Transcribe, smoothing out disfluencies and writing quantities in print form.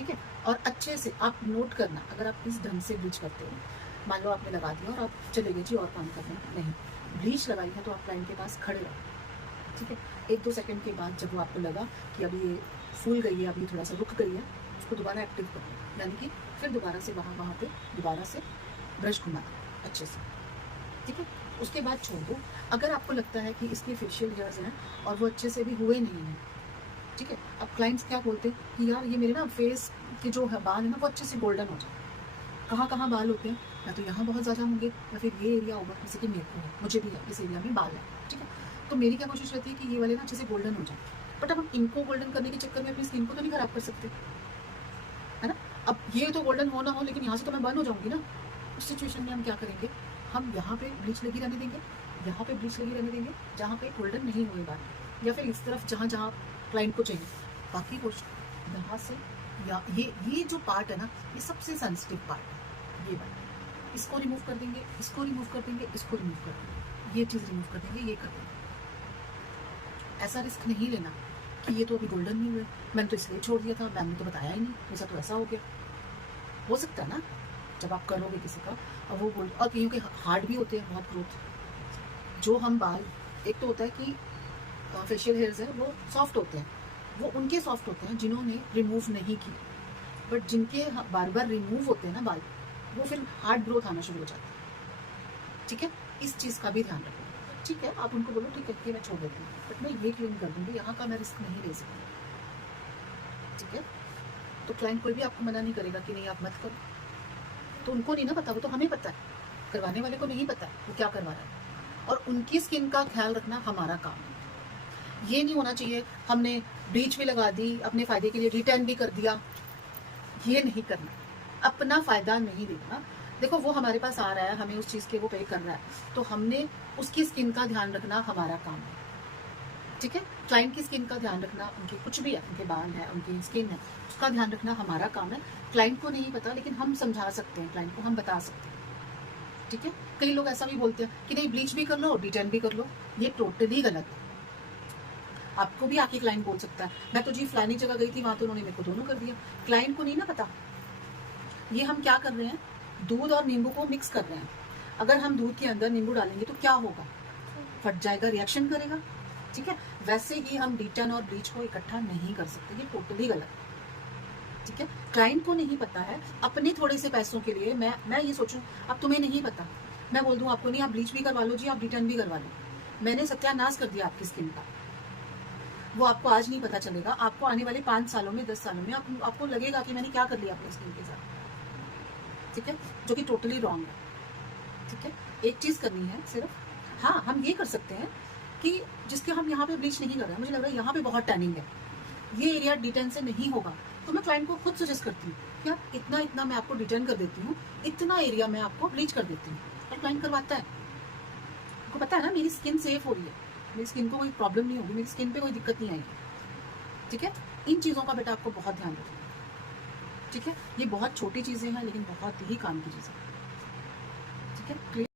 ठीक है। और अच्छे से आप नोट करना, अगर आप इस ढंग से ब्लीच करते हो, मान लो आपने लगा दिया और आप चले गए जी और काम करना, नहीं, ब्लीच लगाई है तो आप क्लाइंट के पास खड़े रहो, ठीक है। 1-2 सेकंड के बाद जब वो आपको लगा कि अभी ये फूल गई है, अभी थोड़ा सा रुक गई है, उसको दोबारा एक्टिव करो, यानी कि फिर दोबारा से वहाँ पे दोबारा से ब्रश घुमा दो अच्छे से, ठीक है। उसके बाद छोड़ दो। अगर आपको लगता है कि इसके फेशियल हेयर्स हैं और वो अच्छे से भी हुए नहीं हैं, ठीक है। अब क्लाइंट्स क्या बोलते हैं कि यार ये मेरे ना फेस के जो बाल है ना वो अच्छे से गोल्डन हो जाए। कहाँ कहाँ बाल होते हैं, या तो यहाँ बहुत ज़्यादा होंगे या फिर ये एरिया होगा, जैसे कि मेरे को है, मुझे भी है, इस एरिया में बाल है, ठीक है। तो मेरी क्या कोशिश रहती है कि ये वाले ना अच्छे से गोल्डन हो जाए। बट अब हम इनको गोल्डन करने के चक्कर में अपनी स्किन को तो नहीं खराब कर सकते, है ना। अब ये तो गोल्डन हो ना हो, लेकिन यहाँ से तो मैं बर्न हो जाऊँगी ना। उस सिचुएशन में हम क्या करेंगे, हम यहाँ पे ब्लीच लगी रहने देंगे, यहाँ पे ब्लीच लगी रहने देंगे जहाँ पे गोल्डन नहीं हुए बाल, या फिर इस तरफ जहाँ जहाँ क्लाइंट को चाहिए। बाकी कुछ यहाँ से, या ये जो पार्ट है ना, ये सबसे सेंसिटिव पार्ट है, ये वाला, इसको रिमूव कर देंगे, इसको रिमूव कर देंगे, इसको रिमूव कर देंगे, ये चीज़ रिमूव कर देंगे, ये कर देंगे। ऐसा रिस्क नहीं लेना कि ये तो अभी गोल्डन नहीं हुए, मैंने तो इसलिए छोड़ दिया था, मैंने तो बताया ही नहीं, वैसा तो ऐसा हो गया। हो सकता है ना जब आप करोगे किसी का, और वो गोल्ड, और कईयों के हार्ड भी होते हैं बहुत ग्रोथ। जो हम बाल, एक तो होता है कि फेशियल हेयर्स है वो सॉफ्ट होते हैं, वो उनके सॉफ्ट होते हैं जिन्होंने रिमूव नहीं की। बट जिनके बार बार रिमूव होते हैं ना बाल, वो फिर हार्ड ग्रोथ आना शुरू हो जाता है, ठीक है। इस चीज़ का भी ध्यान रखो, ठीक है। आप उनको बोलो ठीक है कि मैं छोड़ देती हूँ, बट मैं ये क्लीन कर दूँगी, यहाँ का मैं रिस्क नहीं ले सकती, ठीक है। तो क्लाइंट कोई भी आपको मना नहीं करेगा कि नहीं आप मत करो, तो उनको नहीं ना पता, वो तो हमें पता है, करवाने वाले को नहीं पता वो क्या करवा रहा है। और उनकी स्किन का ख्याल रखना हमारा काम है। ये नहीं होना चाहिए हमने ब्लीच भी लगा दी, अपने फ़ायदे के लिए रिटर्न भी कर दिया, ये नहीं करना, अपना फ़ायदा नहीं देखना। देखो वो हमारे पास आ रहा है, हमें उस चीज़ के वो पे कर रहा है, तो हमने उसकी स्किन का ध्यान रखना हमारा काम है, ठीक है। क्लाइंट की स्किन का ध्यान रखना, उनके कुछ भी है, उनके बाल है, उनकी स्किन है, उसका ध्यान रखना हमारा काम है। क्लाइंट को नहीं पता, लेकिन हम समझा सकते हैं, क्लाइंट को हम बता सकते हैं, ठीक है। कई लोग ऐसा भी बोलते हैं कि नहीं ब्लीच भी कर लो डिटेन भी कर लो, ये टोटली गलत है। आपको भी आके क्लाइंट बोल सकता है मैं तो जी फलानी जगह गई थी, वहां तो उन्होंने मेरे को दोनों कर दिया। क्लाइंट को नहीं ना पता। ये हम क्या कर रहे हैं, दूध और नींबू को मिक्स कर रहे हैं। अगर हम दूध के अंदर नींबू डालेंगे तो क्या होगा, फट जाएगा, रिएक्शन करेगा, ठीक है। वैसे ही हम डिटन और ब्लीच को इकट्ठा नहीं कर सकते, ये टोटली गलत है, ठीक है। क्लाइंट को नहीं पता है, अपने थोड़े से पैसों के लिए मैं ये सोचूं अब तुम्हें नहीं पता, मैं बोल दूं आपको नहीं आप ब्लीच भी करवा लो जी, आप डिटन भी करवा लो, मैंने सत्यानाश कर दिया आपकी स्किन का। वो आपको आज नहीं पता चलेगा, आपको आने वाले 5 सालों में 10 सालों में आपको लगेगा कि मैंने क्या कर लिया अपनी स्किन के साथ, ठीक है, जो कि टोटली रॉन्ग है, ठीक है। एक चीज़ करनी है सिर्फ, हाँ हम ये कर सकते हैं कि जिसके हम यहाँ पे ब्लीच नहीं कर रहे हैं, मुझे लग रहा है यहाँ पे बहुत टैनिंग है, ये एरिया डिटेन से नहीं होगा, तो मैं क्लाइंट को खुद सजेस्ट करती हूँ कि आप इतना इतना मैं आपको डिटेन कर देती हूँ, इतना एरिया मैं आपको ब्लीच कर देती हूँ, और क्लाइंट करवाता है। आपको पता है ना मेरी स्किन सेफ हो रही है, मेरी स्किन को कोई प्रॉब्लम नहीं होगी, मेरी स्किन पे कोई दिक्कत नहीं आएगी, ठीक है। इन चीज़ों का बेटा आपको बहुत ध्यान रखना, ठीक है। ये बहुत छोटी चीज़ें हैं लेकिन बहुत ही काम की चीज़ें, ठीक है।